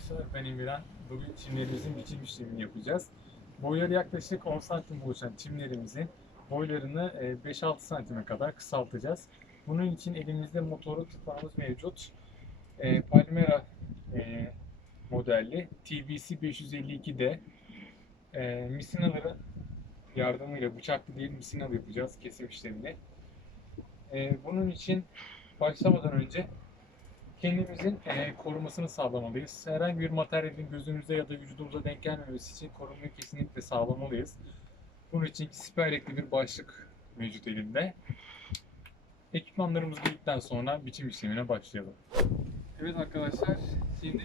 arkadaşlar. Ben Emirhan. Bugün çimlerimizin biçim işlemini yapacağız. Boyları yaklaşık 10 santim oluşan çimlerimizin boylarını e, 5-6 santime kadar kısaltacağız. Bunun için elimizde motoru tıpamız mevcut. E, Palmera e, modelli TBC 552'de e, misinaları yardımıyla bıçaklı değil misinalı yapacağız kesim işlemini. E, bunun için başlamadan önce kendimizin e, korumasını sağlamalıyız. Herhangi bir materyalin gözümüze ya da vücudumuza denk gelmemesi için korumayı kesinlikle sağlamalıyız. Bunun için siperlikli bir başlık mevcut elimde. Ekipmanlarımız girdikten sonra biçim işlemine başlayalım. Evet arkadaşlar, şimdi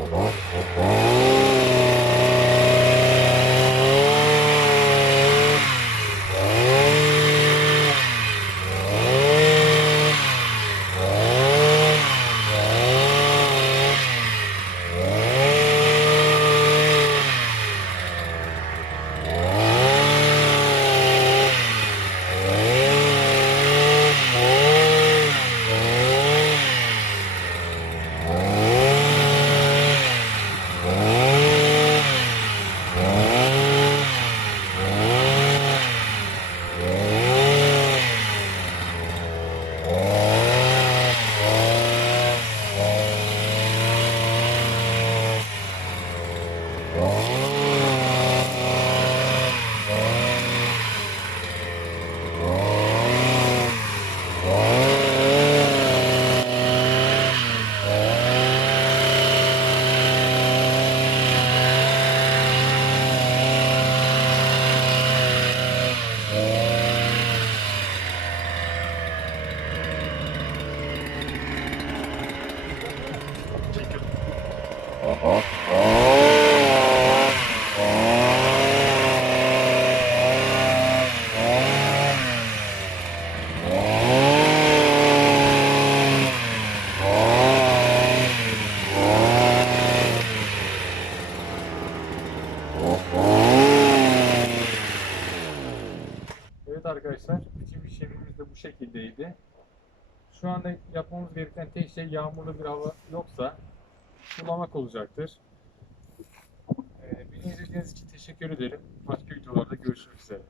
Uh-huh. Uh-huh. Evet arkadaşlar, de bu şekildeydi. Şu anda yapmamız gereken tek şey yağmurlu bir hava yoksa sulamak olacaktır. Ee, beni izlediğiniz için teşekkür ederim. Başka videolarda görüşmek üzere.